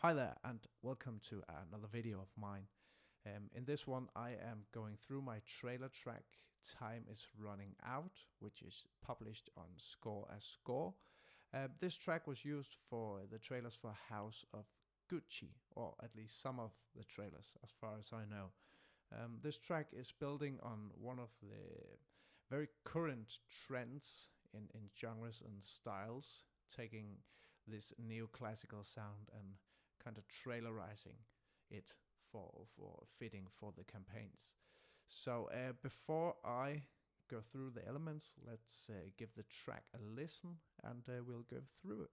Hi there and welcome to another video of mine. In this one I am going through my trailer track Time is Running Out, which is published on Score as Score. This track was used for the trailers for House of Gucci, or at least some of the trailers as far as I know. This track is building on one of the very current trends in genres and styles, taking this neoclassical sound and kind of trailerizing it for fitting for the campaigns. So before I go through the elements, let's give the track a listen and we'll go through it.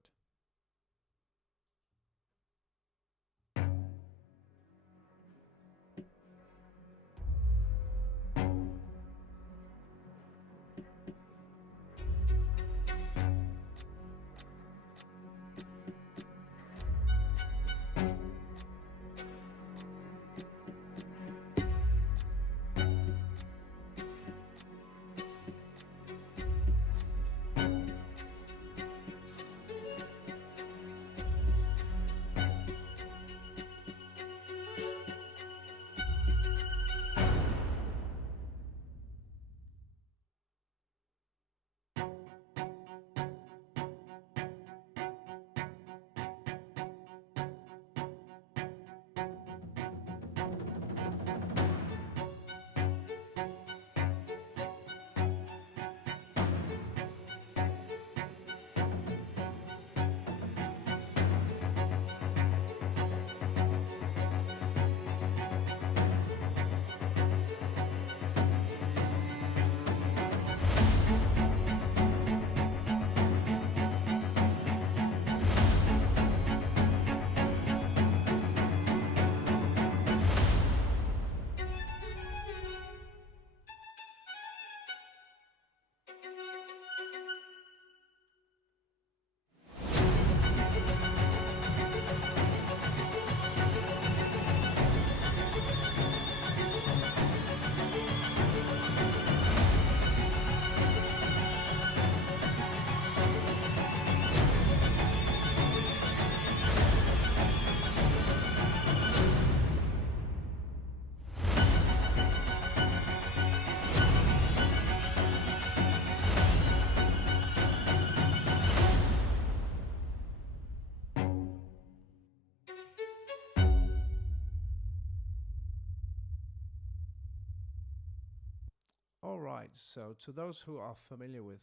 Alright, so to those who are familiar with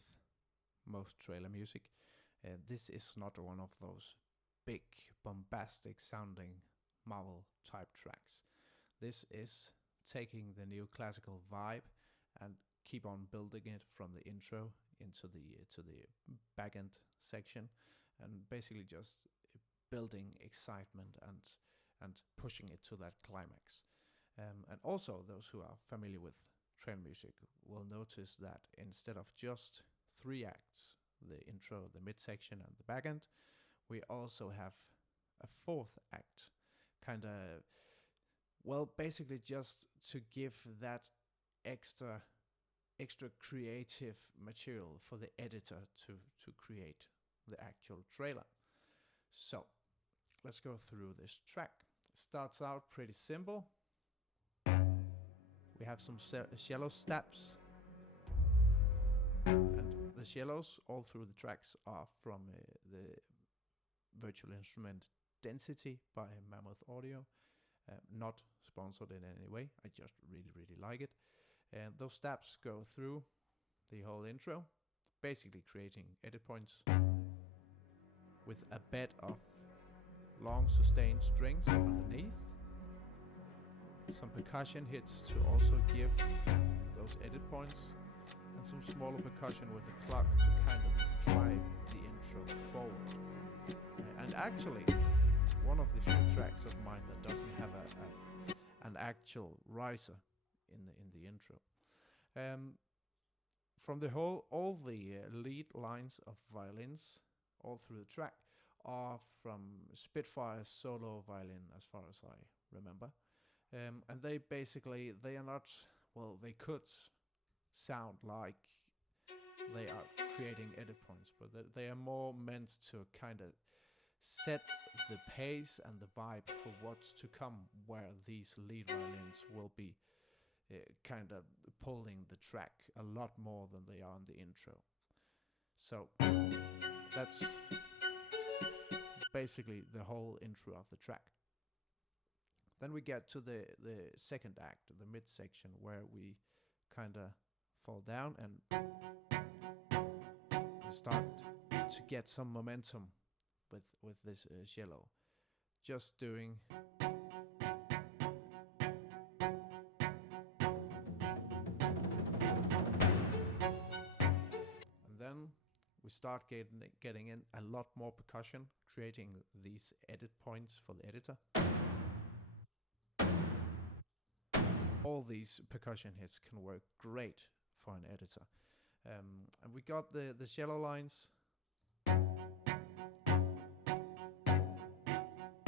most trailer music, this is not one of those big, bombastic sounding Marvel type tracks. This is taking the neoclassical vibe and keep on building it from the intro into the back end section, and basically just building excitement and pushing it to that climax. And also those who are familiar with trailer music will notice that instead of just 3 acts, the intro, the midsection and the back end, we also have a 4th act, kind of, well, basically just to give that extra creative material for the editor to create the actual trailer. So let's go through this track. It starts out pretty simple. We have some cello steps, and the cellos all through the tracks are from the virtual instrument Density by Mammoth Audio. Not sponsored in any way, I just really like it. And those steps go through the whole intro, basically creating edit points with a bed of long sustained strings underneath. Some percussion hits to also give those edit points, and some smaller percussion with the clock to kind of drive the intro forward. And actually, one of the few tracks of mine that doesn't have an actual riser in the intro. From the whole, all the lead lines of violins all through the track are from Spitfire's solo violin, as far as I remember. And they basically, they are not, well, they could sound like they are creating edit points, but they are more meant to kind of set the pace and the vibe for what's to come, where these lead violins will be kind of pulling the track a lot more than they are in the intro. So that's basically the whole intro of the track. Then we get to the second act, the midsection, where we kind of fall down and start to get some momentum with this cello. Just doing and then we start getting in a lot more percussion, creating these edit points for the editor. All these percussion hits can work great for an editor. And we got the cello lines,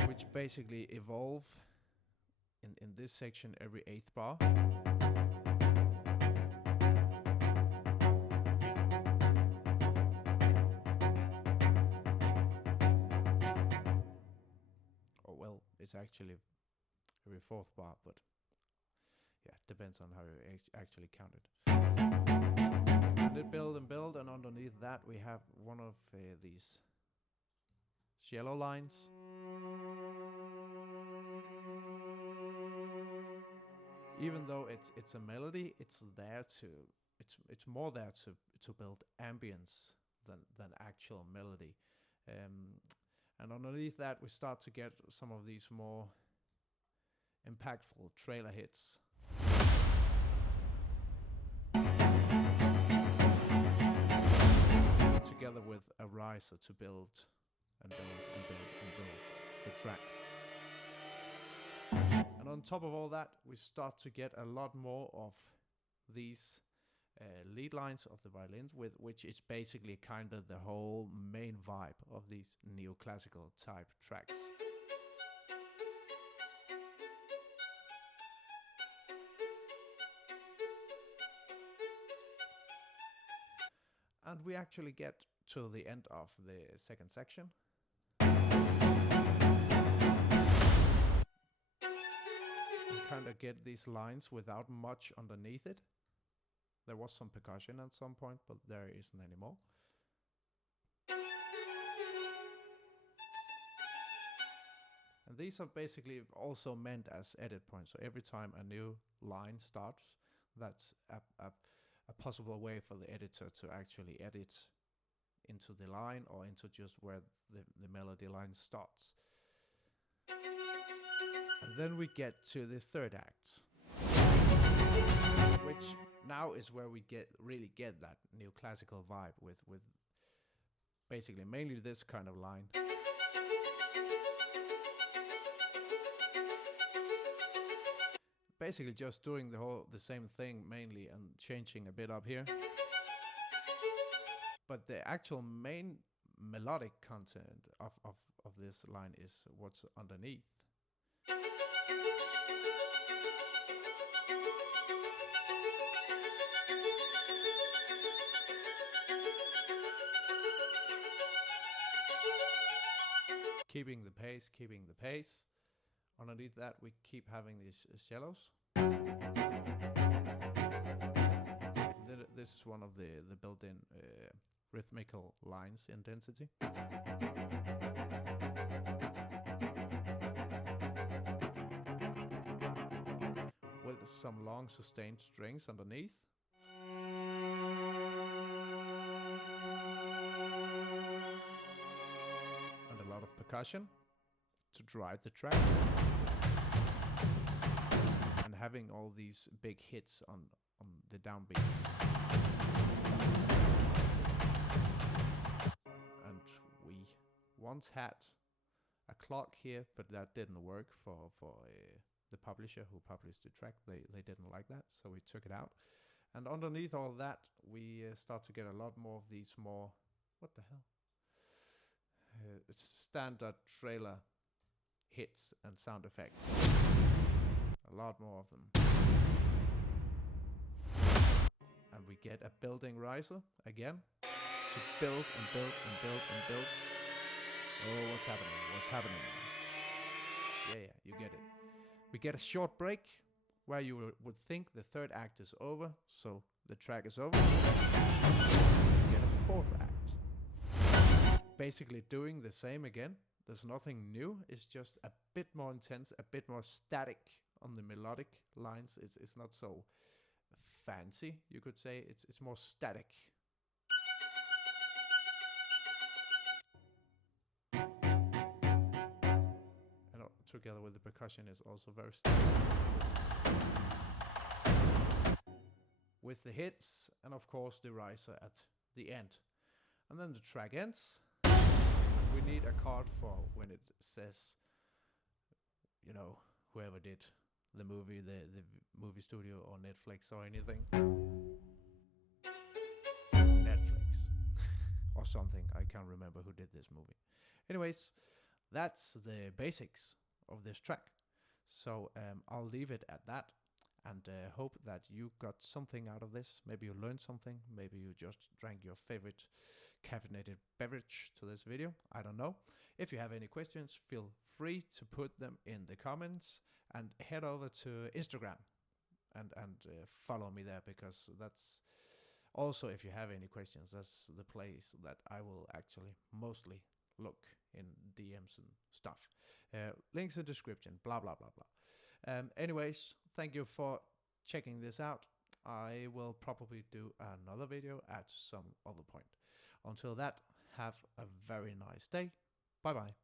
which basically evolve in this section every 8th bar. Or well, it's actually every 4th bar, but yeah, depends on how you actually count it. And it build and build, and underneath that we have one of these cello lines. Even though it's a melody, it's more there to build ambience than actual melody. And underneath that we start to get some of these more impactful trailer hits. Together with a riser to build and build and build and build the track. And on top of all that, we start to get a lot more of these lead lines of the violins, which is basically kind of the whole main vibe of these neoclassical type tracks. And we actually get to the end of the second section. Kind of get these lines without much underneath it. There was some percussion at some point, but there isn't anymore. And these are basically also meant as edit points. So every time a new line starts, that's a possible way for the editor to actually edit into the line or into just where the melody line starts. And then we get to the third act, which now is where we really get that neoclassical vibe with basically mainly this kind of line. Basically just doing the same thing mainly and changing a bit up here. But the actual main melodic content of this line is what's underneath. Keeping the pace. Underneath that, we keep having these cellos. This is one of the built-in rhythmical lines in density. With some long sustained strings underneath. And a lot of percussion to drive the track. And having all these big hits on the downbeats. And we once had a clock here, but that didn't work for the publisher who published the track. They didn't like that, so we took it out. And underneath all that, we start to get a lot more of these more, what the hell? Standard trailer hits and sound effects. A lot more of them. And we get a building riser again to build and build and build and build Oh, what's happening? What's happening? Yeah, you get it. We get a short break where you would think the third act is over, so the track is over. We get a fourth act. Basically doing the same again. There's nothing new. It's just a bit more intense, a bit more static on the melodic lines. It's not so fancy, you could say. It's more static. And together with the percussion is also very static. With the hits and of course the riser at the end. And then the track ends. We need a card for when it says, you know, whoever did the movie, the movie studio or Netflix or anything. Netflix or something. I can't remember who did this movie. Anyways, that's the basics of this track. So I'll leave it at that and hope that you got something out of this. Maybe you learned something. Maybe you just drank your favorite caffeinated beverage to this video. I don't know. If you have any questions, feel free to put them in the comments and head over to Instagram and follow me there, because that's also, if you have any questions, that's the place that I will actually mostly look in DMs and stuff. Links in description, blah, blah, blah, blah. Anyways, thank you for checking this out. I will probably do another video at some other point. Until that, have a very nice day. Bye bye.